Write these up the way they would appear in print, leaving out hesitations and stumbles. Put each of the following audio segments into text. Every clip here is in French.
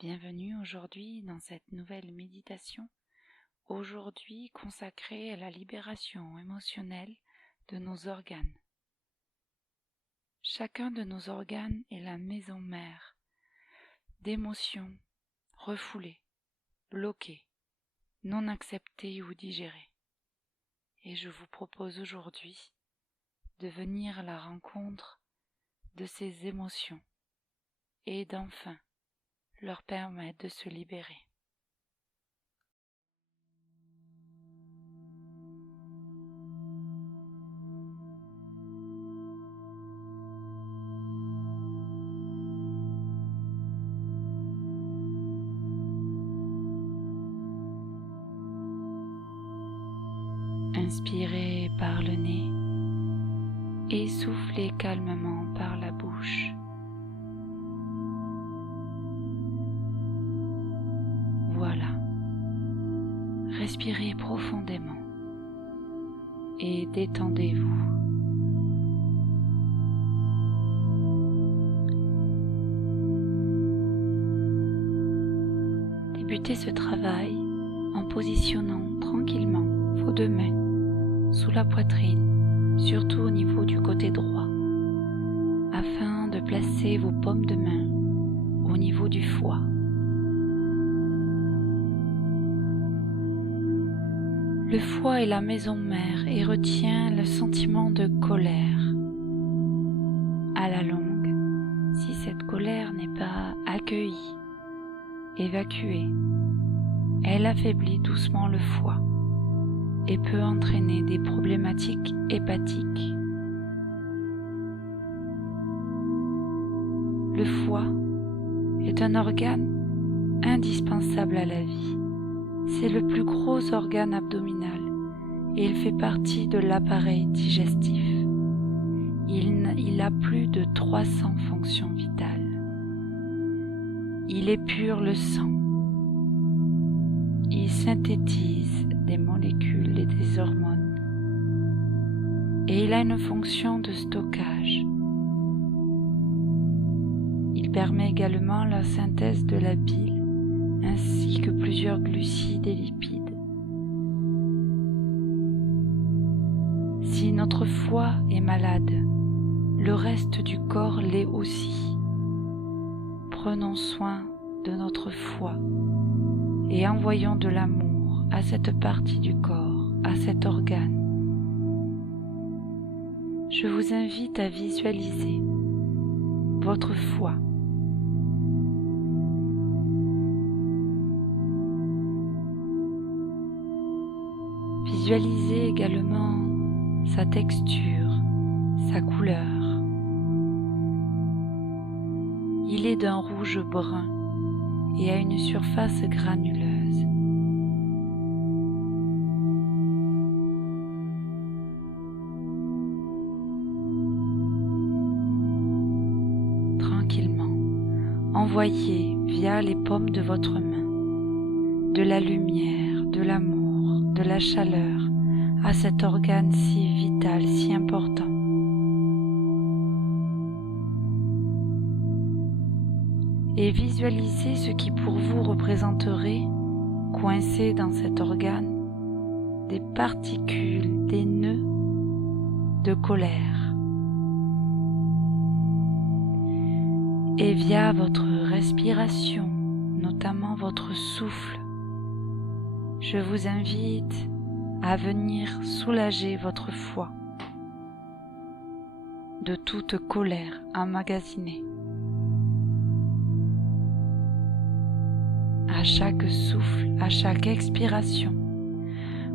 Bienvenue aujourd'hui dans cette nouvelle méditation, aujourd'hui consacrée à la libération émotionnelle de nos organes. Chacun de nos organes est la maison mère d'émotions refoulées, bloquées, non acceptées ou digérées. Et je vous propose aujourd'hui de venir à la rencontre de ces émotions et d'enfin leur permettre de se libérer. Inspirez par le nez et soufflez calmement par la bouche. Voilà. Respirez profondément et détendez-vous. Débutez ce travail en positionnant tranquillement vos deux mains sous la poitrine, surtout au niveau du côté droit, afin de placer vos paumes de main au niveau du foie. Le foie est la maison mère et retient le sentiment de colère. À la longue, si cette colère n'est pas accueillie, évacuée, elle affaiblit doucement le foie et peut entraîner des problématiques hépatiques. Le foie est un organe indispensable à la vie. C'est le plus gros organe abdominal et il fait partie de l'appareil digestif. Il a plus de 300 fonctions vitales. Il épure le sang. Il synthétise des molécules et des hormones. Et il a une fonction de stockage. Il permet également la synthèse de la bile ainsi que plusieurs glucides et lipides. Si notre foie est malade, le reste du corps l'est aussi. Prenons soin de notre foie et envoyons de l'amour à cette partie du corps, à cet organe. Je vous invite à visualiser votre foie. Visualisez également sa texture, sa couleur. Il est d'un rouge brun et a une surface granuleuse. Tranquillement, envoyez via les paumes de votre main de la lumière, de l'amour, de la chaleur à cet organe si vital, si important. Et visualisez ce qui pour vous représenterait, coincé dans cet organe, des particules, des nœuds de colère. Et via votre respiration, notamment votre souffle, je vous invite à venir soulager votre foie de toute colère emmagasinée. À chaque souffle, à chaque expiration,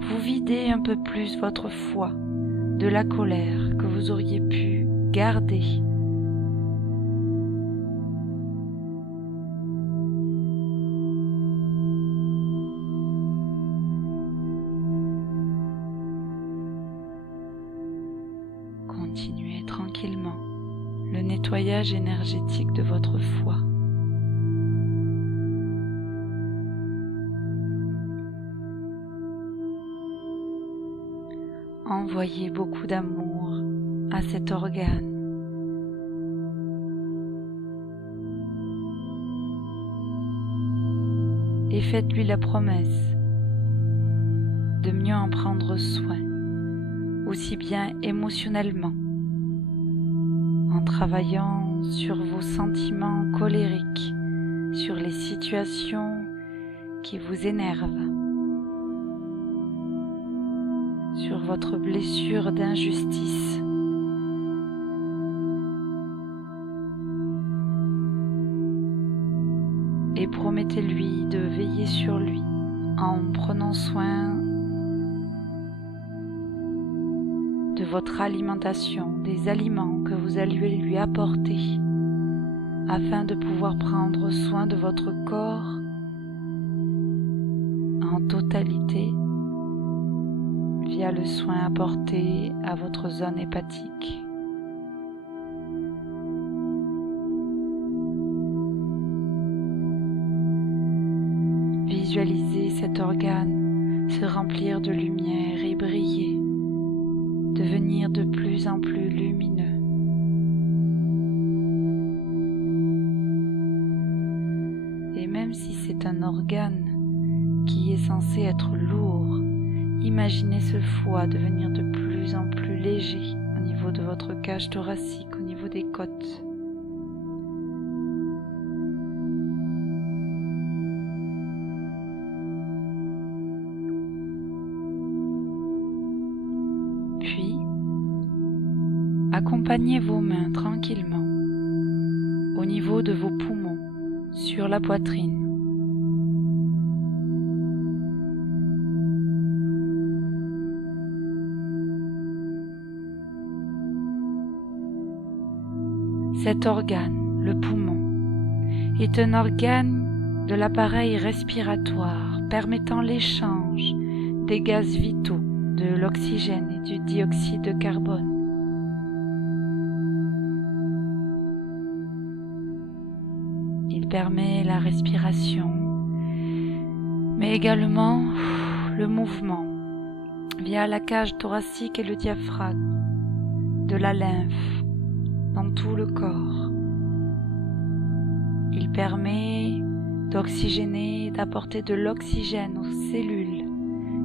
vous videz un peu plus votre foie de la colère que vous auriez pu garder. Continuez tranquillement le nettoyage énergétique de votre foie. Envoyez beaucoup d'amour à cet organe. et faites-lui la promesse de mieux en prendre soin, aussi bien émotionnellement, en travaillant sur vos sentiments colériques, sur les situations qui vous énervent, sur votre blessure d'injustice. Et promettez-lui de veiller sur lui en prenant soin de votre alimentation, des aliments que vous allez lui apporter, afin de pouvoir prendre soin de votre corps en totalité via le soin apporté à votre zone hépatique. Visualisez cet organe se remplir de lumière et briller, devenir de plus en plus lumineux. Et même si c'est un organe qui est censé être lourd, imaginez ce foie devenir de plus en plus léger au niveau de votre cage thoracique, au niveau des côtes. Puis, accompagnez vos mains tranquillement au niveau de vos poumons, sur la poitrine. Cet organe, le poumon, est un organe de l'appareil respiratoire permettant l'échange des gaz vitaux, de l'oxygène et du dioxyde de carbone. Il permet la respiration, mais également le mouvement via la cage thoracique et le diaphragme, de la lymphe dans tout le corps. Il permet d'oxygéner, d'apporter de l'oxygène aux cellules,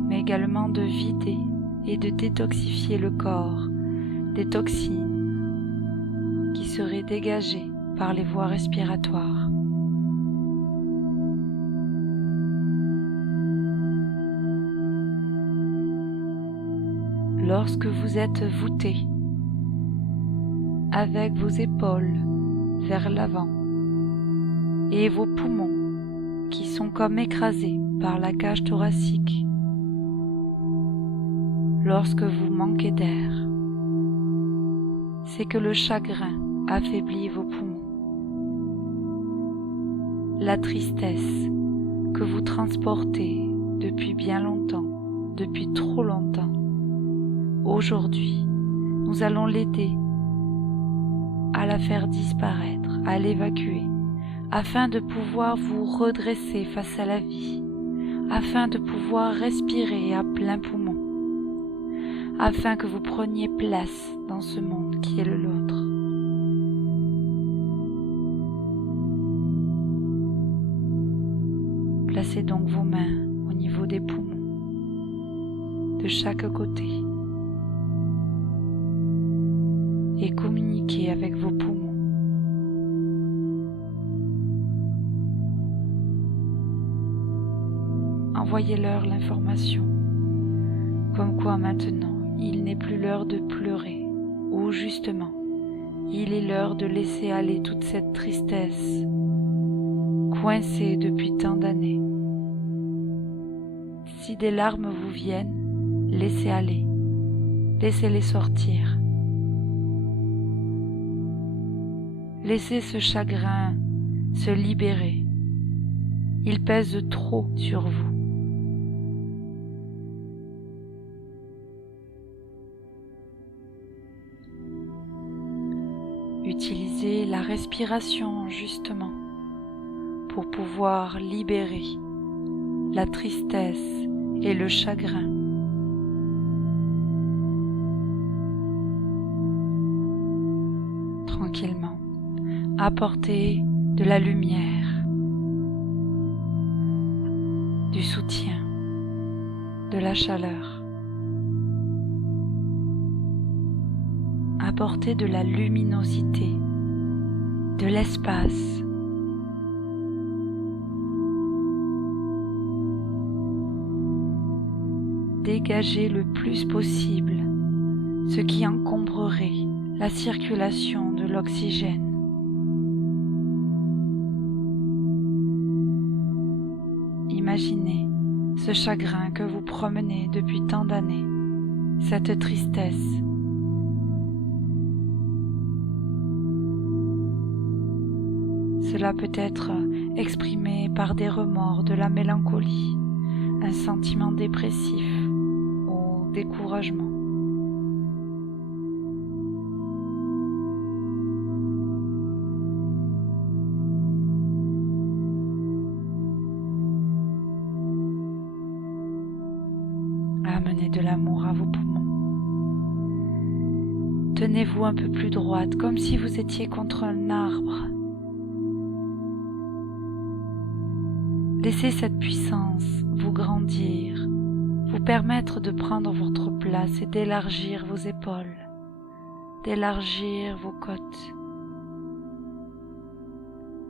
mais également de vider et de détoxifier le corps des toxines qui seraient dégagées par les voies respiratoires. Lorsque vous êtes voûté, avec vos épaules vers l'avant et vos poumons qui sont comme écrasés par la cage thoracique, lorsque vous manquez d'air, c'est que le chagrin affaiblit vos poumons. La tristesse que vous transportez depuis bien longtemps, depuis trop longtemps, aujourd'hui, nous allons l'aider à la faire disparaître, à l'évacuer, afin de pouvoir vous redresser face à la vie, afin de pouvoir respirer à plein poumon, afin que vous preniez place dans ce monde qui est le nôtre. Placez donc vos mains au niveau des poumons, de chaque côté, et communiquez avec vos poumons. Envoyez-leur l'information, comme quoi maintenant il n'est plus l'heure de pleurer, ou justement, il est l'heure de laisser aller toute cette tristesse, coincée depuis tant d'années. Si des larmes vous viennent, laissez aller, laissez-les sortir. Laissez ce chagrin se libérer. Il pèse trop sur vous. Utilisez la respiration justement pour pouvoir libérer la tristesse et le chagrin. Tranquillement, apportez de la lumière du soutien, de la chaleur. Apportez de la luminosité, de l'espace. Dégagez le plus possible ce qui encombrerait la circulation de l'oxygène. Imaginez ce chagrin que vous promenez depuis tant d'années, cette tristesse. Cela peut être exprimé par des remords, de la mélancolie, un sentiment dépressif ou découragement. Amenez de l'amour à vos poumons. Tenez-vous un peu plus droite, comme si vous étiez contre un arbre. Laissez cette puissance vous grandir, vous permettre de prendre votre place et d'élargir vos épaules, d'élargir vos côtes,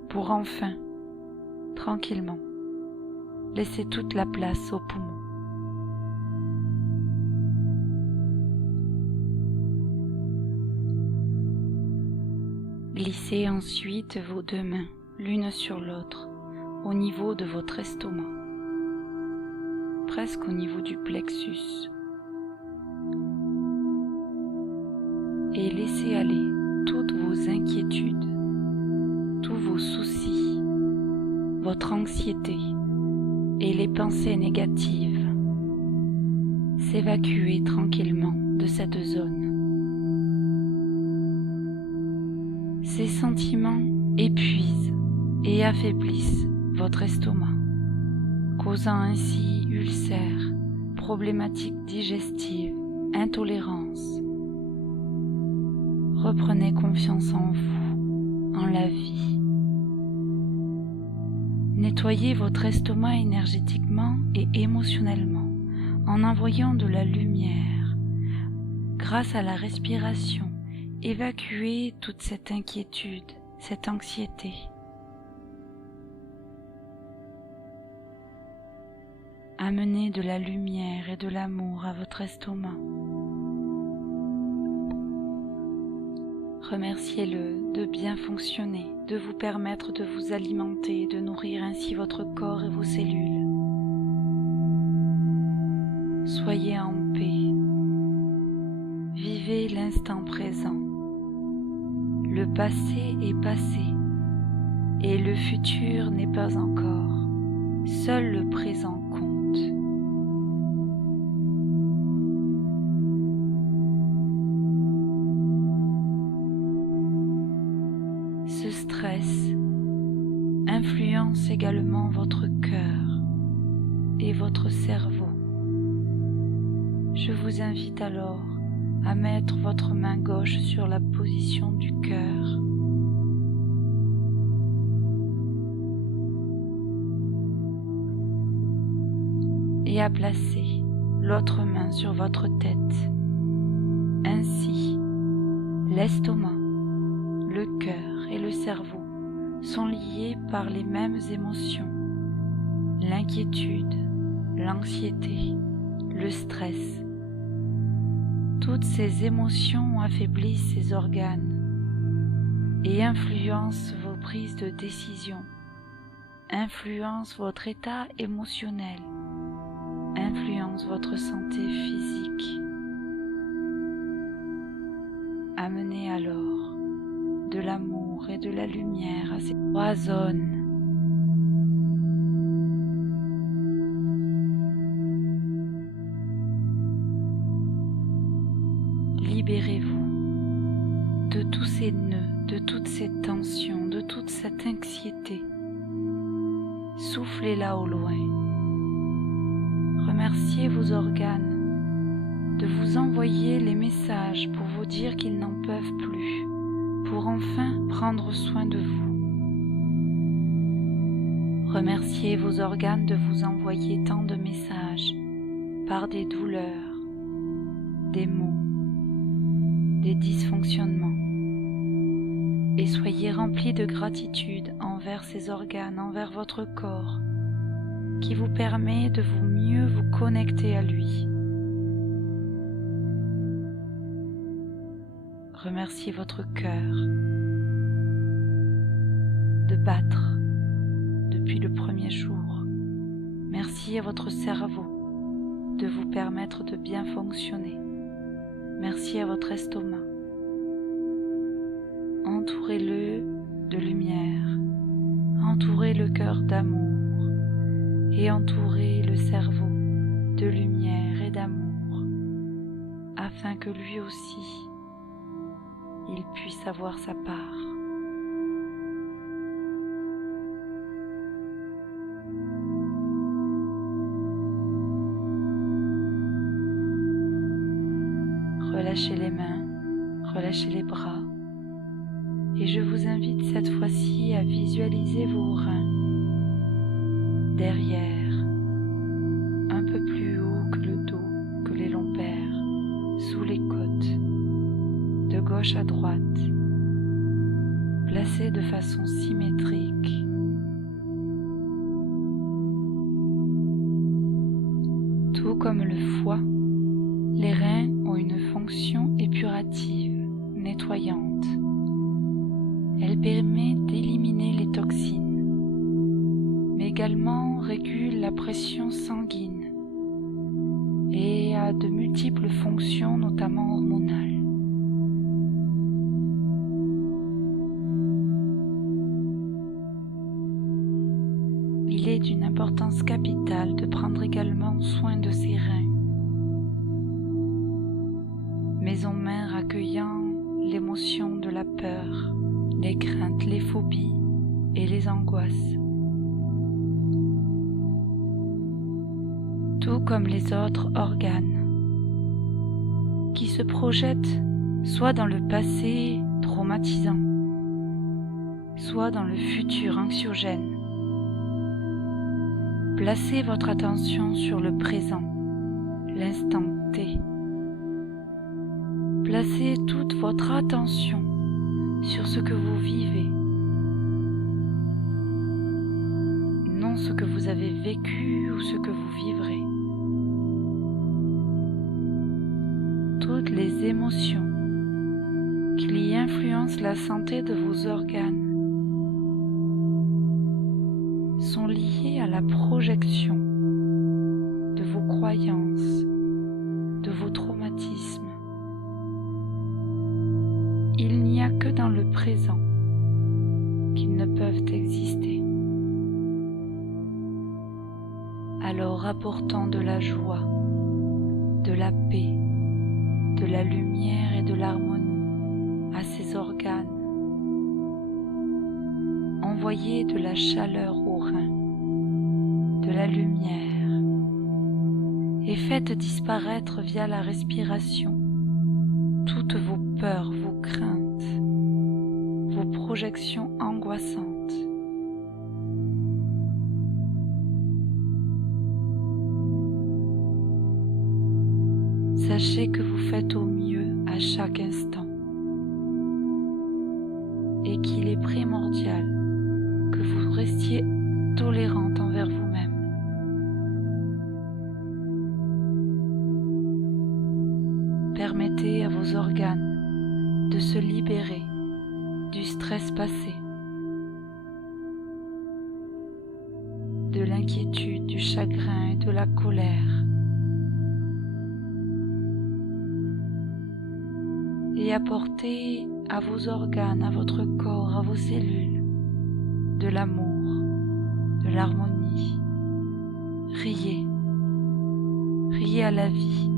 pour enfin, tranquillement, laisser toute la place aux poumons. Glissez ensuite vos deux mains, l'une sur l'autre, au niveau de votre estomac, presque au niveau du plexus, et laissez aller toutes vos inquiétudes, tous vos soucis, votre anxiété et les pensées négatives s'évacuer tranquillement de cette zone. Ces sentiments épuisent et affaiblissent votre estomac, causant ainsi ulcères, problématiques digestives, intolérances. Reprenez confiance en vous, en la vie. Nettoyez votre estomac énergétiquement et émotionnellement en envoyant de la lumière. Grâce à la respiration, évacuez toute cette inquiétude, cette anxiété. Amenez de la lumière et de l'amour à votre estomac. Remerciez-le de bien fonctionner, de vous permettre de vous alimenter, de nourrir ainsi votre corps et vos cellules. Soyez en paix. Vivez l'instant présent. Le passé est passé et le futur n'est pas encore. Seul le présent compte. Ce stress influence également votre cœur et votre cerveau. Je vous invite alors à mettre votre main gauche sur la position du cœur. Et à placer l'autre main sur votre tête. Ainsi, l'estomac, le cœur et le cerveau sont liés par les mêmes émotions. L'inquiétude, l'anxiété, le stress. Toutes ces émotions affaiblissent ces organes et influencent vos prises de décision, influencent votre état émotionnel, influencent votre santé physique. Amenez alors de l'amour et de la lumière à ces trois zones. Libérez-vous de tous ces nœuds, de toutes ces tensions, de toute cette anxiété. Soufflez-la au loin. Remerciez vos organes de vous envoyer les messages pour vous dire qu'ils n'en peuvent plus, pour enfin prendre soin de vous. Remerciez vos organes de vous envoyer tant de messages par des douleurs, des maux, des dysfonctionnements. Et soyez remplis de gratitude envers ces organes, envers votre corps, qui vous permet de mieux vous connecter à lui. Remerciez votre cœur de battre depuis le premier jour. Merci à votre cerveau de vous permettre de bien fonctionner. Merci à votre estomac. Entourez-le de lumière, entourez le cœur d'amour et entourez le cerveau de lumière et d'amour, afin que lui aussi, il puisse avoir sa part. Relâchez les mains, relâchez les bras, et je vous invite cette fois-ci à visualiser vos reins derrière, un peu plus haut que le dos, que les lombaires, sous les côtes, de gauche à droite, placés de façon symétrique. Tout comme le foie, les reins ont une fonction épurative, nettoyante. Elle permet d'éliminer les toxines, mais également régule la pression sanguine et a de multiples fonctions, notamment hormonales. Il est d'une importance capitale de prendre également soin de ses reins. Maison mère accueillant l'émotion de la peur, les craintes, les phobies et les angoisses. Tout comme les autres organes qui se projettent soit dans le passé traumatisant, soit dans le futur anxiogène. Placez votre attention sur le présent, l'instant T. Placez toute votre attention sur ce que vous vivez, non ce que vous avez vécu ou ce que vous vivrez. Toutes les émotions qui influencent la santé de vos organes sont liées à la projection de vos croyances, de vos traumatismes. Il n'y a que dans le présent qu'ils ne peuvent exister. Alors apportons de la joie, de la paix, de la lumière et de l'harmonie à ces organes. Envoyez de la chaleur aux reins, de la lumière, et faites disparaître via la respiration toutes vos peurs, vos craintes, vos projections angoissantes. Sachez que vous faites au mieux à chaque instant et qu'il est primordial que vous restiez tolérante envers vous-même. Permettez à vos organes de se libérer du stress passé, de l'inquiétude, du chagrin et de la colère, et apportez à vos organes, à votre corps, à vos cellules, de l'amour, de l'harmonie. Riez, riez à la vie,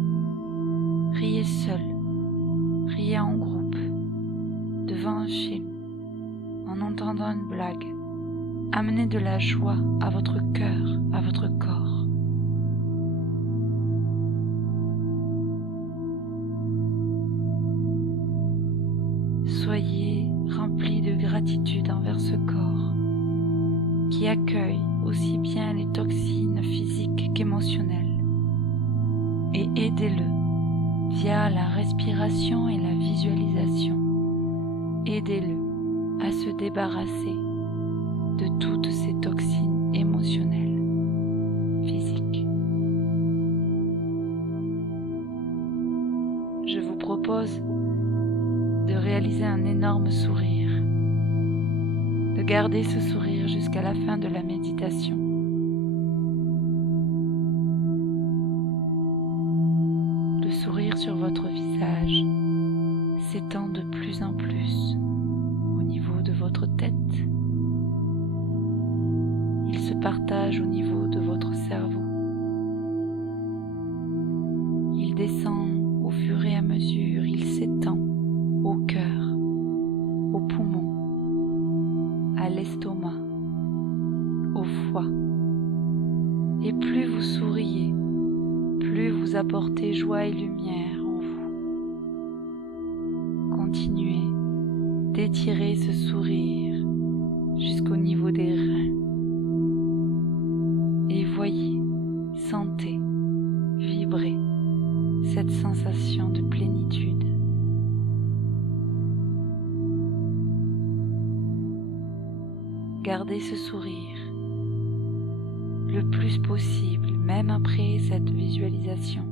riez seul, riez en groupe, devant un film, en entendant une blague. Amenez de la joie à votre cœur, à votre corps. Soyez remplis de gratitude envers ce corps qui accueille aussi bien les toxines physiques qu'émotionnelles et aidez-le via la respiration et la visualisation. Aidez-le à se débarrasser de toutes ces toxines émotionnelles, physiques. Je vous propose de réaliser un énorme sourire, de garder ce sourire jusqu'à la fin de la méditation. Le sourire sur votre visage s'étend de plus en plus au niveau de votre tête. Il se partage au niveau de votre cerveau. Il descend au fur et à mesure, il s'étend au cœur, aux poumons, à l'estomac, au foie. Et plus vous souriez, plus vous apportez joie et lumière en vous. Continuez d'étirer ce sourire jusqu'au niveau des reins. Et voyez, sentez, vibrez cette sensation de plénitude. Gardez ce sourire le plus possible, même après cette visualisation.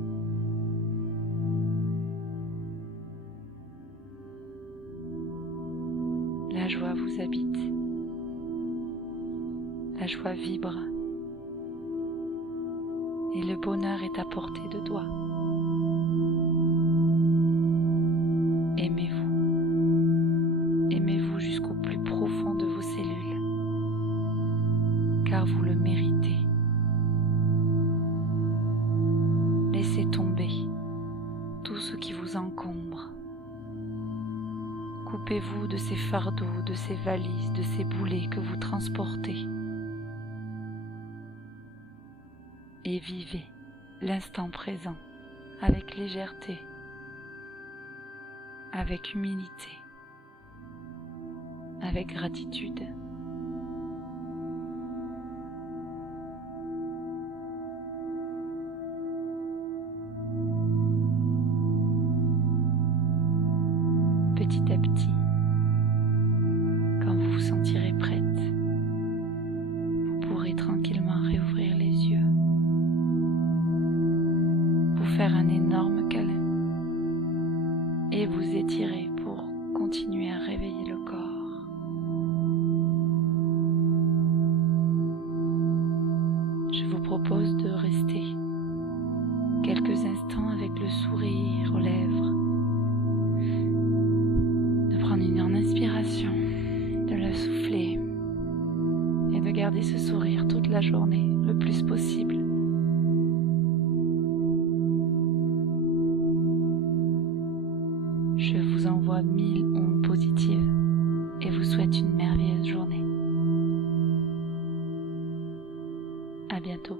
La joie vous habite. La joie vibre. Et le bonheur est à portée de doigt. Aimez-vous. Aimez-vous jusqu'au plus profond de vos cellules, car vous le méritez. Laissez tomber tout ce qui vous encombre. Coupez-vous de ces fardeaux, de ces valises, de ces boulets que vous transportez. Et vivez l'instant présent avec légèreté, avec humilité, avec gratitude. Petit à petit, quand vous vous sentirez prête, vous pourrez tranquillement réouvrir les yeux, vous faire un énorme câlin et vous étirer pour continuer à réveiller le corps. Je vous propose de rester quelques instants avec le sourire aux lèvres, de prendre une grande inspiration, de le souffler et de garder ce sourire toute la journée le plus possible. Je vous envoie 1000 ondes positives et vous souhaite une merveilleuse journée. À bientôt.